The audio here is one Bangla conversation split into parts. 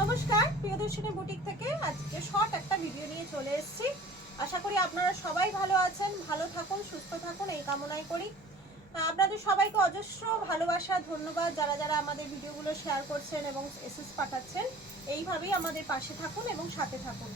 নমস্কার, প্রিয়দর্শিনী বুটিক থেকে আজকে শর্ট একটা ভিডিও নিয়ে চলে এসেছি। আশা করি আপনারা সবাই ভালো আছেন, ভালো থাকুন, সুস্থ থাকুন এই কামনাই করি। আপনাদের সবাইকে অজস্র ভালোবাসা, ধন্যবাদ যারা যারা আমাদের ভিডিওগুলো শেয়ার করছেন এবং এসএস পাঠাচ্ছেন। এইভাবেই আমাদের পাশে থাকুন এবং সাথে থাকুন।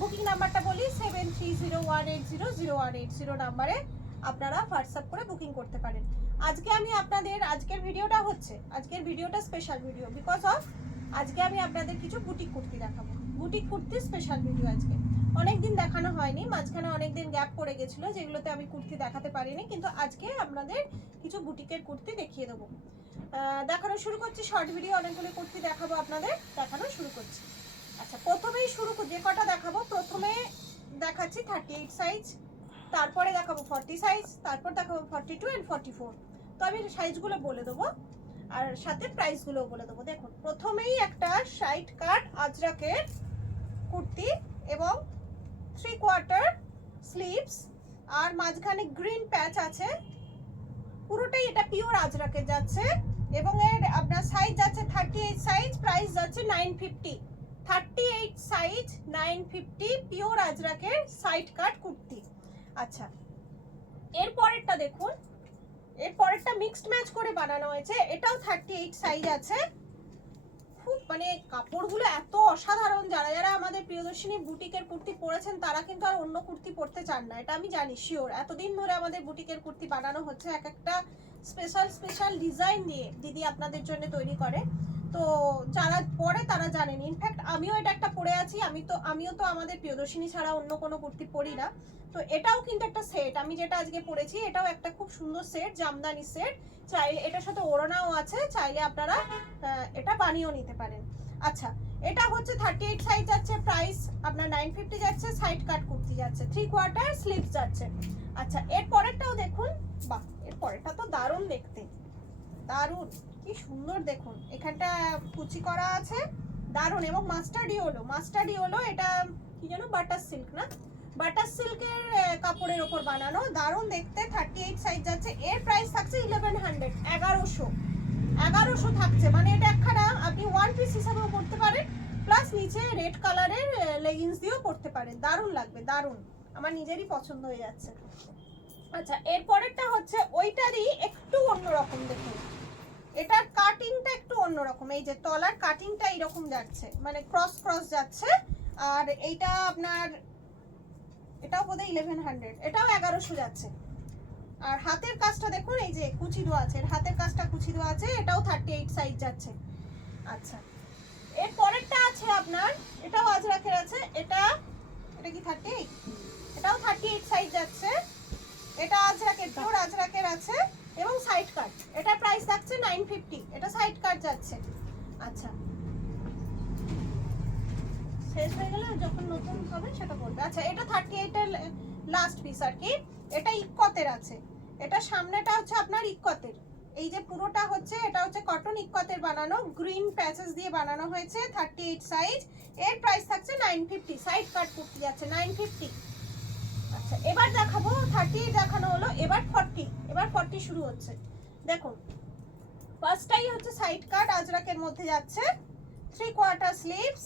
বুকিং নাম্বারটা বলি 7301800180 নাম্বারে আপনারা হোয়াটসঅ্যাপ করে বুকিং করতে পারেন। আজকে আমি আপনাদের আজকের ভিডিওটা স্পেশাল ভিডিও বিকজ অফ আজকে আমি আপনাদের কিছু বুটিক কুর্তি দেখাবো। বুটিক কুর্তি স্পেশাল ভিডিও আজকে অনেকদিন দেখানো হয়নি, মাঝখানে অনেকদিন গ্যাপ পড়ে গেছিলো যেগুলোতে আমি কুর্তি দেখাতে পারিনি, কিন্তু আজকে আপনাদের কিছু বুটিকের কুর্তি দেখিয়ে দেবো। দেখানো শুরু করছি, শর্ট ভিডিও অনেকগুলো কুর্তি দেখাবো আপনাদের, দেখানো শুরু করছি। আচ্ছা, প্রথমেই যে কটা দেখাবো, প্রথমে দেখাচ্ছি 38 সাইজ, তারপরে দেখাবো 40 সাইজ, তারপর দেখাবো 42 and 44। তো আমি সাইজগুলো বলে দেবো আর সাথে প্রাইসগুলো বলে দেবো। দেখুন, প্রথমেই একটা সাইড কাট আজরাকের কুর্তি এবং 3/4 স্লিভস আর মাঝখানে গ্রিন প্যাচ আছে, পুরোটাই এটা পিওর আজরাকের যাচ্ছে এবং এর আপনার সাইজ যাচ্ছে 38 সাইজ, প্রাইস যাচ্ছে 950। 38 সাইজ 950 পিওর আজরাকের সাইড কাট কুর্তি। আচ্ছা, এর পরেরটা দেখুন, এর পরেরটা মিক্সড ম্যাচ করে বানানো হয়েছে, এটাও 38 সাইজ আছে। খুব মানে কাপড়গুলো এত অসাধারণ, যারা যারা আমাদের প্রিয়দর্শিনী বুটিকের কুর্তি পরেছেন তারা কিন্তু আর অন্য কুর্তি পরতে চান না, এটা আমি জানি শিওর। এতদিন ধরে আমাদের বুটিকের কুর্তি বানানো হচ্ছে, এক একটা স্পেশাল ডিজাইন দিয়ে দিদি আপনাদের জন্য তৈরি করে। তো যারা পরে তারা জানেন, ইনফ্যাক্ট আমিও এটা একটা পরে আছি, আমিও তো আমাদের প্রিয়দর্শিনী ছাড়া অন্য কোনো কুর্তি পরি না। তো এটাও কিন্তু একটা সেট, আমি যেটা আজকে পরেছি এটাও একটা খুব সুন্দর সেট, জামদানি সেট। চাইলে এটার সাথে ওড়নাও আছে, চাইলে আপনারা এটা বানিয়েও নিতে পারেন। আচ্ছা, এটা হচ্ছে 38 সাইজ যাচ্ছে, প্রাইস আপনার 950 যাচ্ছে, সাইড কাট কুর্তি যাচ্ছে, 3/4 স্লিভস যাচ্ছে। আচ্ছা, এর পরেরটাও দেখুন, বাহ এর পরেরটা তো দারুণ দেখতে, দারুণ কি সুন্দর দেখুন, এখানটা কুচি করা আছে দারুণ, এবং মাস্টার্ডি হলো এটা কি যেন বাটার সিল্ক না, বাটার সিল্কের কাপড়ের ওপর বানানো, দারুণ দেখতে। 38 সাইজ যাচ্ছে, এর প্রাইস থাকছে 1100, 1100 থাকছে। মানে এটা একখানা আপনি ওয়ান পিস হিসাবেও পরতে পারেন, প্লাস নিচে রেড কালারের লেগিংস দিয়েও পরতে পারেন, দারুণ লাগবে, দারুণ, আমার নিজেরই পছন্দ হয়ে যাচ্ছে। আচ্ছা, এর পরেরটা হচ্ছে ওইটারই একটু অন্যরকম, দেখুন এটার কাটিংটা একটু অন্যরকম, এই যে তলার কাটিংটা এইরকম যাচ্ছে, মানে ক্রস যাচ্ছে। আর এইটা আপনার এটাও বোধহয় 1100, এটাও 1100 যাচ্ছে। আর হাতের কাজটা দেখুন, এই যে কুচি দেওয়া আছে, হাতের কাজটা কুচি দেওয়া আছে, এটাও 38 সাইজ যাচ্ছে। আচ্ছা, এর পরেরটা আছে আপনার, এটাও আজরাকের আছে, এটা কি 38, এটাও 38 সাইজ যাচ্ছে, এটা আজরাকের, পিওর আজরাকের আছে এবং সাইড কাট, এটা প্রাইস থাকছে 950, এটা সাইড কাট যাচ্ছে। আচ্ছা, শেষ হয়ে গেলে যখন নতুন হবে সেটা বলবে। আচ্ছা, এটা 38 এর লাস্ট পিস আর কি, এটা ইক্কতের আছে, এটা সামনেটা হচ্ছে আপনার ইক্কতের, এই যে পুরোটা হচ্ছে এটা হচ্ছে কটন ইক্কতের বানানো, গ্রিন প্যাচেস দিয়ে বানানো হয়েছে, 38 সাইজ, এর প্রাইস থাকছে 950, সাইড কাট কুর্তি যাচ্ছে 950। আচ্ছা, এবার দেখাবো 38 দেখানো হলো, এবার 40 শুরু হচ্ছে। দেখুন, ফার্স্টটাই হচ্ছে সাইড কাট আজরাকের মধ্যে যাচ্ছে, 3/4 স্লিভস,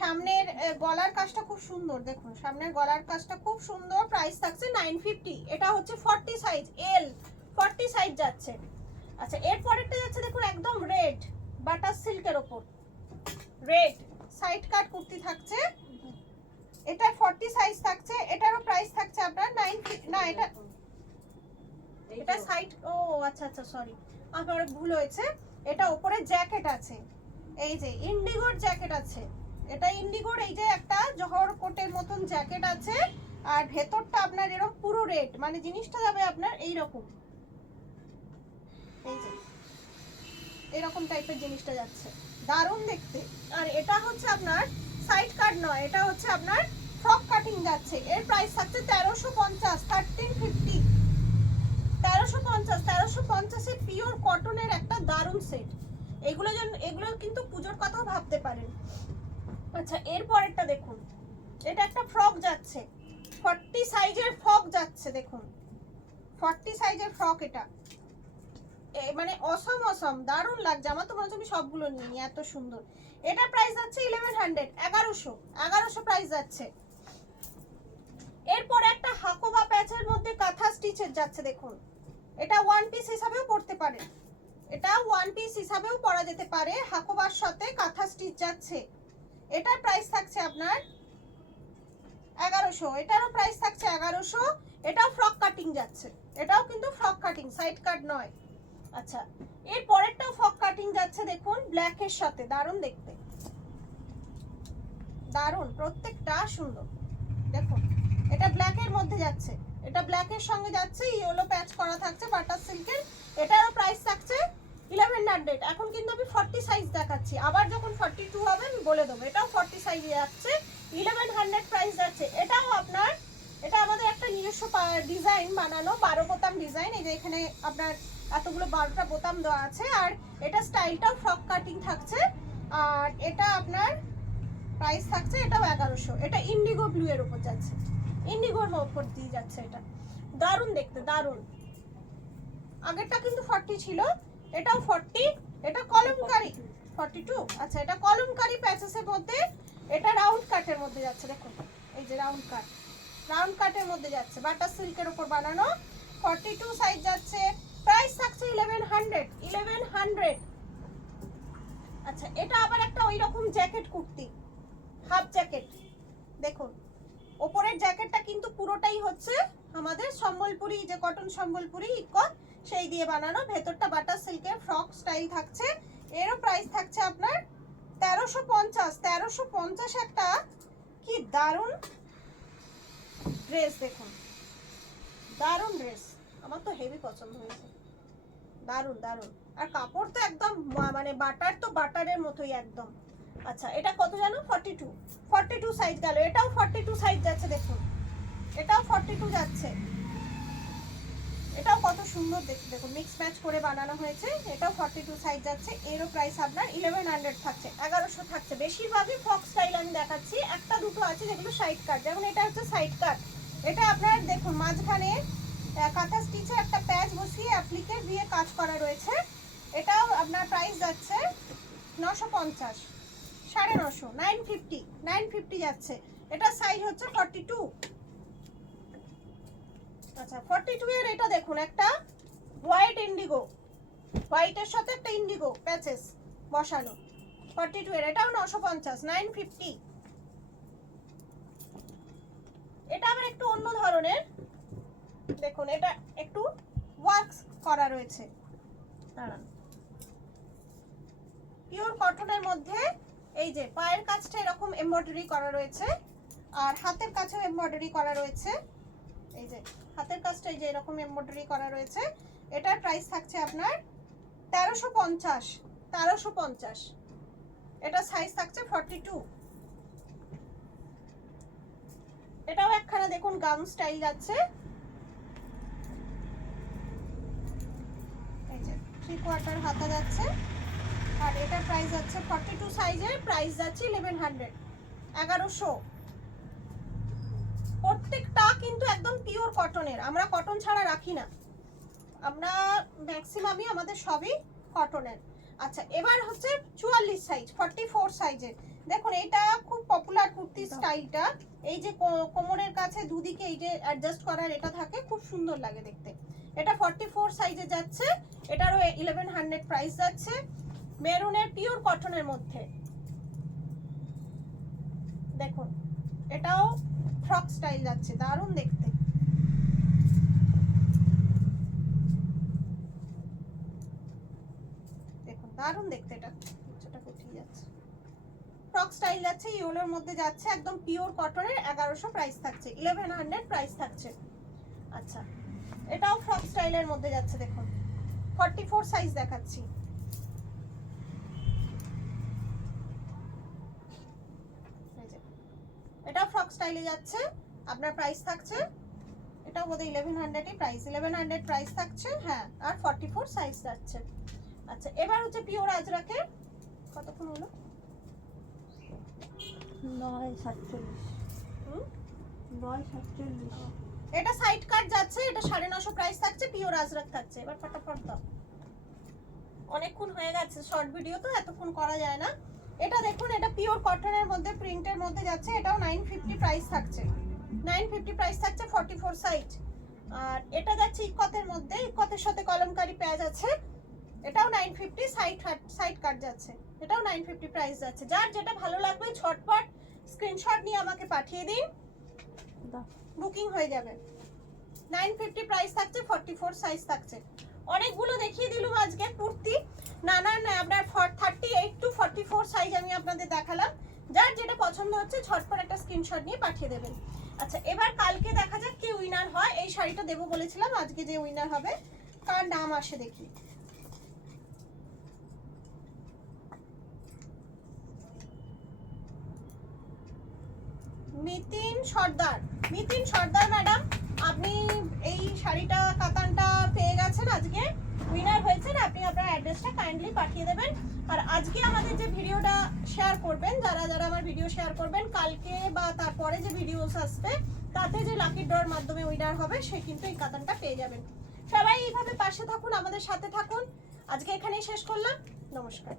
সামনের গলার কাজটা খুব সুন্দর, দেখুন সামনের গলার কাজটা খুব সুন্দর, প্রাইস থাকছে 950। এটা হচ্ছে 40 সাইজ, এল 40 সাইজ যাচ্ছে। আচ্ছা, এর পরেরটা যাচ্ছে দেখুন একদম রেড বাটার সিল্কের ওপর, রেড সাইড কাট কুর্তি থাকছে, এটা 40 সাইজ থাকছে, এটারও প্রাইস থাকছে আপনার 950। না, এটা সাইড, ও আচ্ছা সরি, আমার ভুল হয়েছে, এটা উপরে জ্যাকেট আছে, এই যে ইন্ডিগোর জ্যাকেট আছে, এটা ইন্ডিগোর, এই যে একটা জহর কোটের মতন জ্যাকেট আছে, আর ভেতরটা আপনার এরকম পুরো রেড, মানে জিনিসটা যাবে আপনার এইরকম, এই যে এরকম টাইপের জিনিসটা যাচ্ছে, দারুণ দেখতে। আর এটা হচ্ছে আপনার সাইড কাট নয়, এটা হচ্ছে আপনার ফ্রক কাটিং যাচ্ছে, এর প্রাইস থাকছে 1350, 1350, 1350 এর পিওর কটনের একটা দারুণ সেট। এগুলো কিন্তু পুজোর কথাও ভাবতে পারেন। আচ্ছা, এর পরেরটা দেখুন, এটা একটা ফ্রক যাচ্ছে, 40 সাইজের ফ্রক যাচ্ছে, দেখুন 40 সাইজের ফ্রক, এটা মানে অসম অসম দারুণ লাগছে আমার তো মনে হচ্ছে আমি সবগুলো নিয়ে নিই, এত সুন্দর। এটা প্রাইস যাচ্ছে 1100, 1100 প্রাইস যাচ্ছে। এরপর একটা হাকোবা প্যাচের মধ্যে কাঁথা স্টিচের যাচ্ছে, দেখুন এটা ওয়ান পিস হিসাবেও পরতে পারে, এটা ওয়ান পিস হিসাবেও পরা যেতে পারে, হাকোবার সাথে কাঁথা স্টিচ যাচ্ছে। এটার প্রাইস থাকছে আপনার 1100, এটারও প্রাইস থাকছে 1100। এটাও ফ্রক কাটিং যাচ্ছে, এটাও কিন্তু ফ্রক কাটিং, সাইড কাট নয়। আচ্ছা, এর পরেরটাও ফ্রক কাটিং যাচ্ছে, দেখুন ব্ল্যাকের সাথে, দারুণ দেখতে, দারুণ, প্রত্যেকটা সুন্দর। দেখুন এটা ব্ল্যাকের মধ্যে যাচ্ছে, এটা ব্ল্যাকের সঙ্গে যাচ্ছে, ইয়েলো প্যাচ করা থাকছে বাটার সিল্কের। এটারও প্রাইস থাকছে 1100। এখন কিন্তু আমি 40 সাইজ দেখাচ্ছি, আবার যখন 42 হবে আমি বলে দেবো। এটাও 40 সাইজে যাচ্ছে, 1100 প্রাইস যাচ্ছে। এটাও আপনার, এটা আমাদের একটা নিজস্ব ডিজাইন বানানো, 12 বোতাম ডিজাইন। এই যে এখানে আপনার এতগুলো 12টা বোতাম দেওয়া আছে, আর এটা স্টাইলটাও ফ্রক কাটিং থাকছে। আর এটা আপনার প্রাইস থাকছে, এটাও 1100। এটা ইন্ডিগো ব্লু এর উপর যাচ্ছে, ইন্ডিগোর উপর দিয়ে যাচ্ছে। এটা দারুণ দেখতে, দারুণ। আগেরটা কিন্তু 40 ছিল, এটাও 40। এটা কলমকারি 42। আচ্ছা, এটা কলমকারি প্যাচেসের মধ্যে, এটা রাউন্ড কাটের মধ্যে যাচ্ছে, দেখুন এই যে রাউন্ড কাট, রাউন্ড কাটের মধ্যে যাচ্ছে, বাটার সিল্কের উপর বানানো, 42 সাইজ যাচ্ছে। প্রাইস থাকছে 1100। আচ্ছা, এটা আবার একটা ওই রকম জ্যাকেট কুর্তি, হাফ জ্যাকেট। দেখুন ওপরের জ্যাকেটটা কিন্তু পুরোটাই হচ্ছে আমাদের সম্বলপুরি, যে কটন সম্বলপুরি ইকন সেই দিয়ে বানানো, ভেতরটা বাটার সিল্কের ফ্রক স্টাইল থাকছে। এরও প্রাইস থাকছে আপনার 1350। একটা কি দারুণ ড্রেস, দেখুন দারুণ ড্রেস, আমার তো হেভি পছন্দ হয়েছে, দারুণ দারুণ। আর কাপড় তো একদম মানে বাটার, তো বাটারের মতোই একদম। আচ্ছা, এটা কত জানো? 42 সাইজ গেল। এটাও 42 সাইজ যাচ্ছে, দেখুন এটাও 42 যাচ্ছে। এটাও কত সুন্দর দেখতে, দেখুন মিক্স ম্যাচ করে বানানো হয়েছে। এটাও 42 সাইজ যাচ্ছে। এরও প্রাইস আপনার 1100 থাকছে, 1100 থাকছে। বেশিরভাগই ফ্রক স্টাইল আমি দেখাচ্ছি, একটা দুটো আছে যেগুলো সাইড কাট, যেমন এটা হচ্ছে সাইড কাট। এটা আপনার দেখুন মাঝখানে কাঁথা স্টিচে একটা প্যাচ বসিয়ে অ্যাপ্লিকের দিয়ে কাজ করা রয়েছে। এটাও আপনার প্রাইস যাচ্ছে 950, 950, 950 যাচ্ছে। এটা সাইজ হচ্ছে 42। আচ্ছা, 42 এর এটা দেখুন একটা হোয়াইট ইন্ডিগো, হোয়াইটের সাথে একটা ইন্ডিগো প্যাচেস বসানো, 42 এর, এটাও 950, 950। এটা আবার একটু অন্য ধরনের, দেখুন এটা একটু ওয়ার্কস করা রয়েছে, দাঁড়ান, পিওর কটনের মধ্যে। এই যে পায়ের কাছটা এরকম এমব্রয়ডারি করা রয়েছে, আর হাতের কাছেও এমব্রয়ডারি করা রয়েছে। এই যে হাতের কাছটা এই যে এরকম এমব্রয়ডারি করা রয়েছে। এটার প্রাইস থাকছে আপনার 1350। এটা সাইজ থাকছে 42। এটাও একখানা দেখুন গাউন স্টাইল যাচ্ছে, এই যে 3/4 হাতা যাচ্ছে। আর এটার প্রাইস যাচ্ছে 42 সাইজের, প্রাইস যাচ্ছে 1100। প্রত্যেকটা কিন্তু একদম পিওর কটনের, আমরা কটন ছাড়া রাখি না, আমরা ম্যাক্সিমামই আমাদের সবই কটনের। আচ্ছা, এবার হচ্ছে 44 সাইজ, 44 সাইজের। দেখুন এটা খুব পপুলার কুর্তি স্টাইলটা, এই যে কোমরের কাছে দুদিকে এই যে অ্যাডজাস্ট করার এটা থাকে, খুব সুন্দর লাগে দেখতে। এটা 44 সাইজে যাচ্ছে, এটারও 1100 প্রাইস যাচ্ছে, মেরুনের পিওর কটনের মধ্যে। দেখুন এটাও ফ্রক স্টাইল যাচ্ছে, দারুণ দেখতে। দেখুন দারুণ দেখতে, এটা কিছুটা উঠিয়ে যাচ্ছে, ফ্রক স্টাইল যাচ্ছে, ইয়েলোর মধ্যে যাচ্ছে, একদম পিওর কটনের, 1100 প্রাইস থাকছে, 1100 প্রাইস থাকছে। আচ্ছা, এটাও ফ্রক স্টাইলের মধ্যে যাচ্ছে, দেখুন 44 সাইজ দেখাচ্ছি। এটা ফ্রক স্টাইলে যাচ্ছে, আপনার প্রাইস থাকছে, এটাও বোধহয় 1100 প্রাইস, 1100 প্রাইস থাকছে, হ্যাঁ, আর 44 সাইজ যাচ্ছে। আচ্ছা, এবার হচ্ছে পিওর আজরাকের, কতক্ষণ হলো? 9:47। এটা সাইড কাট যাচ্ছে, এটা 950 প্রাইস থাকছে, পিওর আজরাক থাকছে। এবার ফটাফট দাও, অনেকক্ষণ হয়ে গেছে, শর্ট ভিডিও তো এতক্ষণ করা যায় না। এটা দেখুন, এটা পিওর কটনের মধ্যে প্রিন্টের মধ্যে যাচ্ছে, এটাও 950 প্রাইস থাকছে। 950 প্রাইস থাকছে, 44 সাইজ। আর এটা যাচ্ছে ইকতের মধ্যে, ইকতের সাথে কলমকারি প্যাচ আছে, এটাও 950 সাইড কাট যাচ্ছে, এটাও 950 প্রাইস যাচ্ছে। যার যেটা ভালো লাগবে ঝটপট স্ক্রিনশট নিয়ে আমাকে পাঠিয়ে দিন, বুকিং হয়ে যাবে। 950 প্রাইস থাকছে, 44 সাইজ থাকছে। অনেকগুলো দেখিয়ে দিলাম আজকে কুর্তি, নানান আপনার 38 টু 44 সাইজ আমি আপনাদের দেখালাম। যার যেটা পছন্দ হচ্ছে ঝটপট একটা স্ক্রিনশট নিয়ে পাঠিয়ে দেবেন। আচ্ছা, এবার কালকে দেখা যাক কি উইনার হয়। এই শাড়িটা দেবো বলেছিলাম, আজকে যে উইনার হবে কার নাম আসে দেখি। মিতিন সর্দার, মিতিন সর্দার ম্যাডাম, আপনি এই শাড়িটা কাতানটা পেয়ে গেছেন, আজকে উইনার হয়েছেন। আপনি আপনার অ্যাড্রেসটা কাইন্ডলি পাঠিয়ে দেবেন। আর আজকে আমাদের যে ভিডিওটা শেয়ার করবেন, যারা যারা আমার ভিডিও শেয়ার করবেন, কালকে বা তারপরে যে ভিডিওস আসবে তাতে যে লাকি ড্রর মাধ্যমে উইনার হবে সে কিন্তু এই কাতানটা পেয়ে যাবেন। সবাই এইভাবে পাশে থাকুন, আমাদের সাথে থাকুন। আজকে এখানেই শেষ করলাম, নমস্কার।